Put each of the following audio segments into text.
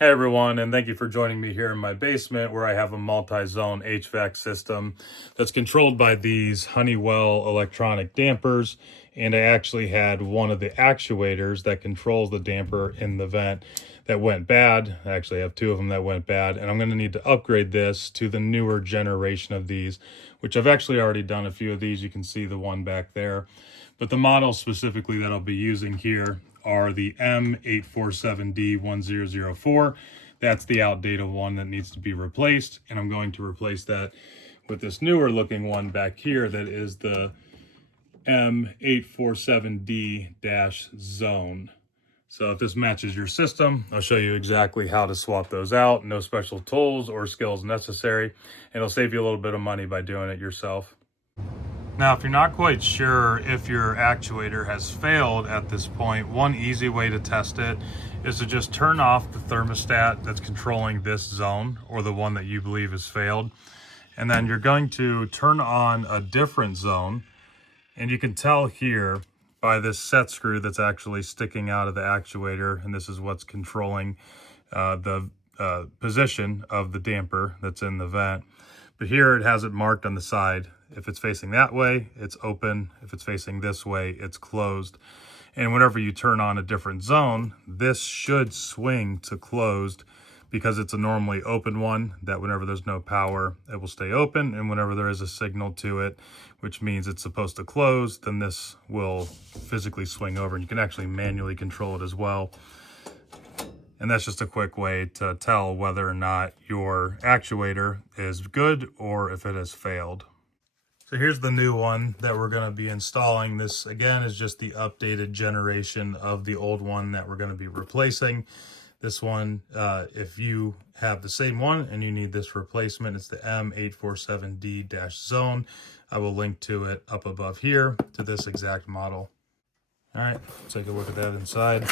Hey everyone, and thank you for joining me here in my basement where I have a multi-zone HVAC system that's controlled by these Honeywell electronic dampers. And I actually had one of the actuators that controls the damper in the vent that went bad. I actually have two of them that went bad, and I'm going to need to upgrade this to the newer generation of these, which I've actually already done a few of these. You can see the one back there. But the models specifically that I'll be using here are the M847D 1004. That's the outdated one that needs to be replaced, and I'm going to replace that with this newer looking one back here that is the M847D-Zone. So if this matches your system, I'll show you exactly how to swap those out. No special tools or skills necessary. It'll save you a little bit of money by doing it yourself. Now, if you're not quite sure if your actuator has failed at this point, one easy way to test it is to just turn off the thermostat that's controlling this zone, or the one that you believe has failed. And then you're going to turn on a different zone. And you can tell here by this set screw that's actually sticking out of the actuator, and this is what's controlling the position of the damper that's in the vent. But here it has it marked on the side. If it's facing that way, it's open. If it's facing this way, it's closed. And whenever you turn on a different zone, this should swing to closed because it's a normally open one, that whenever there's no power, it will stay open. And whenever there is a signal to it, which means it's supposed to close, then this will physically swing over. And you can actually manually control it as well. And that's just a quick way to tell whether or not your actuator is good or if it has failed. So here's the new one that we're going to be installing. This, again, is just the updated generation of the old one that we're going to be replacing. This one, if you have the same one and you need this replacement, it's the M847D-Zone. I will link to it up above here to this exact model. All right, take a look at that inside.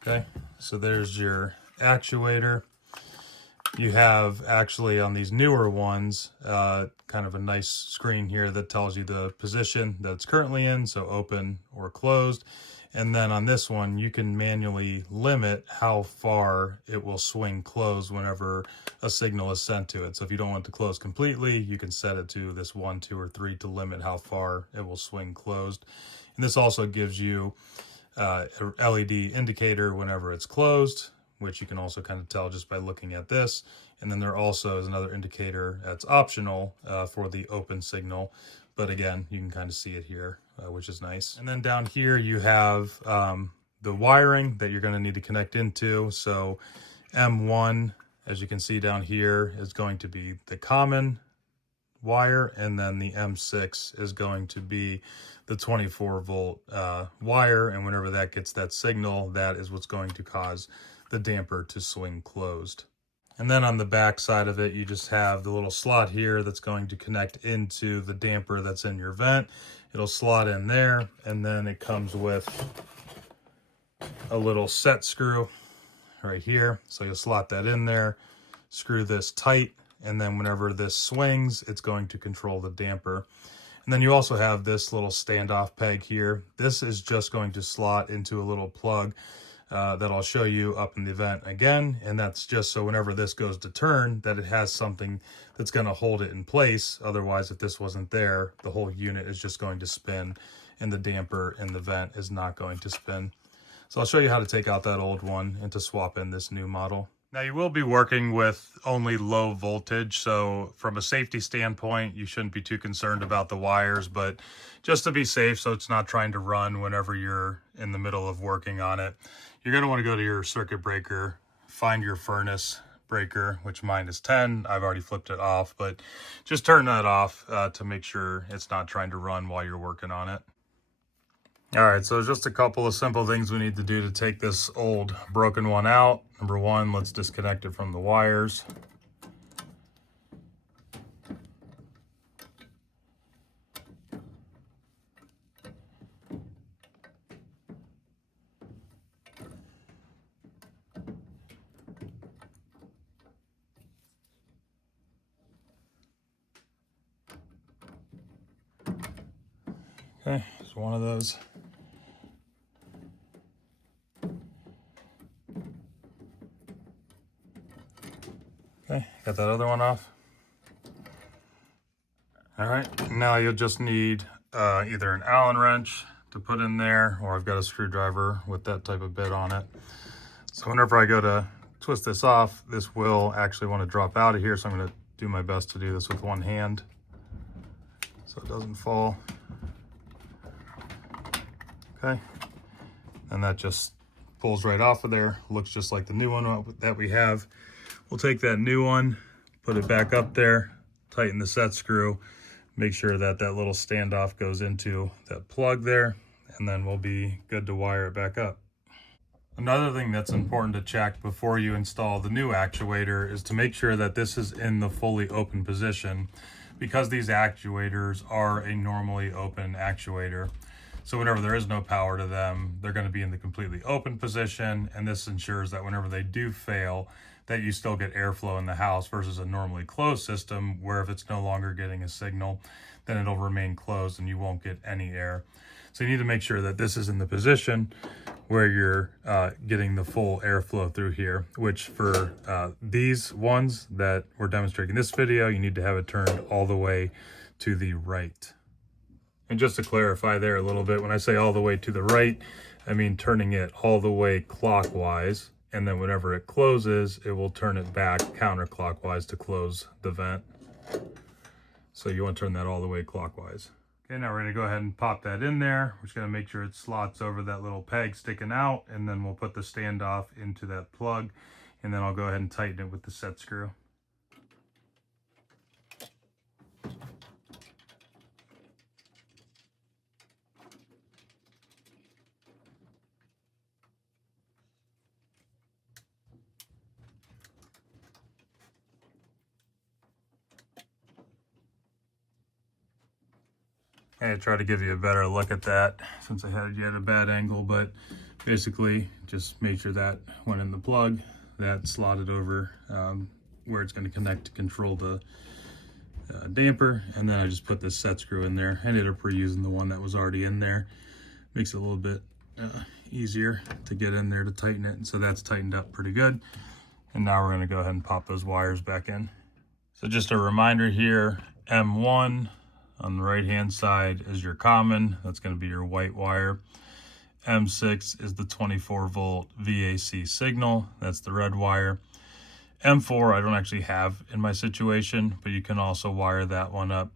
Okay, so there's your actuator. You have actually on these newer ones, kind of a nice screen here that tells you the position that it's currently in, so open or closed. And then on this one, you can manually limit how far it will swing closed whenever a signal is sent to it. So if you don't want it to close completely, you can set it to this 1, 2, or 3 to limit how far it will swing closed. And this also gives you an LED indicator whenever it's closed, which you can also kind of tell just by looking at this. And then there also is another indicator that's optional for the open signal. But again, you can kind of see it here, which is nice. And then down here you have the wiring that you're going to need to connect into. So M1, as you can see down here, is going to be the common wire, and then the M6 is going to be the 24 volt wire, and whenever that gets that signal, that is what's going to cause the damper to swing closed. And then on the back side of it, you just have the little slot here that's going to connect into the damper that's in your vent. It'll slot in there, and then it comes with a little set screw right here. So you'll slot that in there, screw this tight, and then whenever this swings, it's going to control the damper. And then you also have this little standoff peg here. This is just going to slot into a little plug that I'll show you up in the vent again. And that's just so whenever this goes to turn, that it has something that's going to hold it in place. Otherwise, if this wasn't there, the whole unit is just going to spin, and the damper in the vent is not going to spin. So I'll show you how to take out that old one and to swap in this new model. Now you will be working with only low voltage, so from a safety standpoint, you shouldn't be too concerned about the wires, but just to be safe so it's not trying to run whenever you're in the middle of working on it, you're going to want to go to your circuit breaker, find your furnace breaker, which mine is 10. I've already flipped it off, but just turn that off to make sure it's not trying to run while you're working on it. All right, so just a couple of simple things we need to do to take this old broken one out. Number one, let's disconnect it from the wires. Okay, it's one of those. Okay, got that other one off. All right, now you'll just need either an Allen wrench to put in there, or I've got a screwdriver with that type of bit on it. So whenever I go to twist this off, this will actually want to drop out of here. So I'm going to do my best to do this with one hand so it doesn't fall. Okay, and that just pulls right off of there. Looks just like the new one that we have. We'll take that new one, put it back up there, tighten the set screw, make sure that that little standoff goes into that plug there, and then we'll be good to wire it back up. Another thing that's important to check before you install the new actuator is to make sure that this is in the fully open position, because these actuators are a normally open actuator. So whenever there is no power to them, they're going to be in the completely open position, and this ensures that whenever they do fail, that you still get airflow in the house versus a normally closed system where if it's no longer getting a signal, then it'll remain closed and you won't get any air. So you need to make sure that this is in the position where you're getting the full airflow through here, which for these ones that we're demonstrating in this video, you need to have it turned all the way to the right. And just to clarify there a little bit, when I say all the way to the right, I mean turning it all the way clockwise, and then whenever it closes, it will turn it back counterclockwise to close the vent. So you want to turn that all the way clockwise. Okay, now we're going to go ahead and pop that in there. We're just going to make sure it slots over that little peg sticking out, and then we'll put the standoff into that plug, and then I'll go ahead and tighten it with the set screw. I try to give you a better look at that since I had you at a bad angle, but basically just make sure that went in the plug, that slotted over where it's going to connect to control the damper, and then I just put this set screw in there. I ended up reusing the one that was already in there. Makes it a little bit easier to get in there to tighten it, and so that's tightened up pretty good. And now we're going to go ahead and pop those wires back in. So just a reminder here, M1 on the right hand side is your common, that's going to be your white wire. M6 is the 24 volt VAC signal, that's the red wire. M4 I don't actually have in my situation, but you can also wire that one up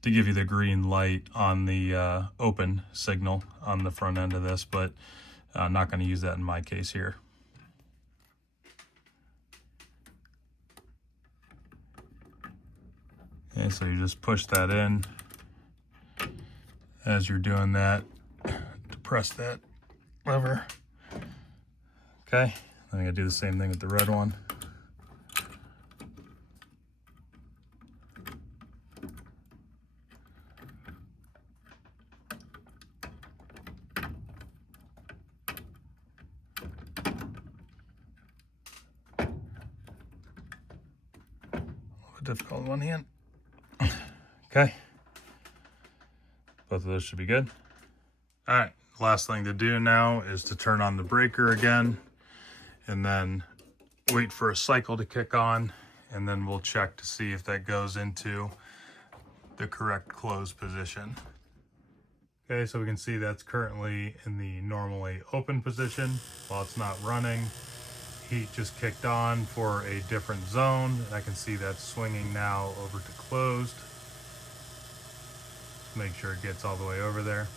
to give you the green light on the open signal on the front end of this, but I'm not going to use that in my case here. Okay, so you just push that in. As you're doing that, to press that lever. Okay, I'm gonna do the same thing with the red one. A little bit difficult in one hand. Okay. Both of those should be good. All right, last thing to do now is to turn on the breaker again, and then wait for a cycle to kick on, and then we'll check to see if that goes into the correct close position. Okay, so we can see that's currently in the normally open position while it's not running. Heat just kicked on for a different zone. I can see that's swinging now over to closed. Make sure it gets all the way over there.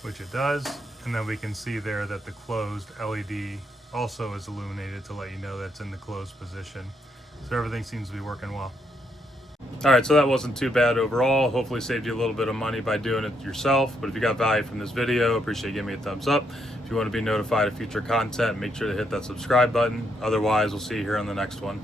Which it does, and then we can see there that the closed LED also is illuminated to let you know that's in the closed position. So everything seems to be working well. All right, so that wasn't too bad overall. Hopefully saved you a little bit of money by doing it yourself. But if you got value from this video, appreciate you giving me a thumbs up. If you want to be notified of future content, make sure to hit that subscribe button. Otherwise, we'll see you here on the next one.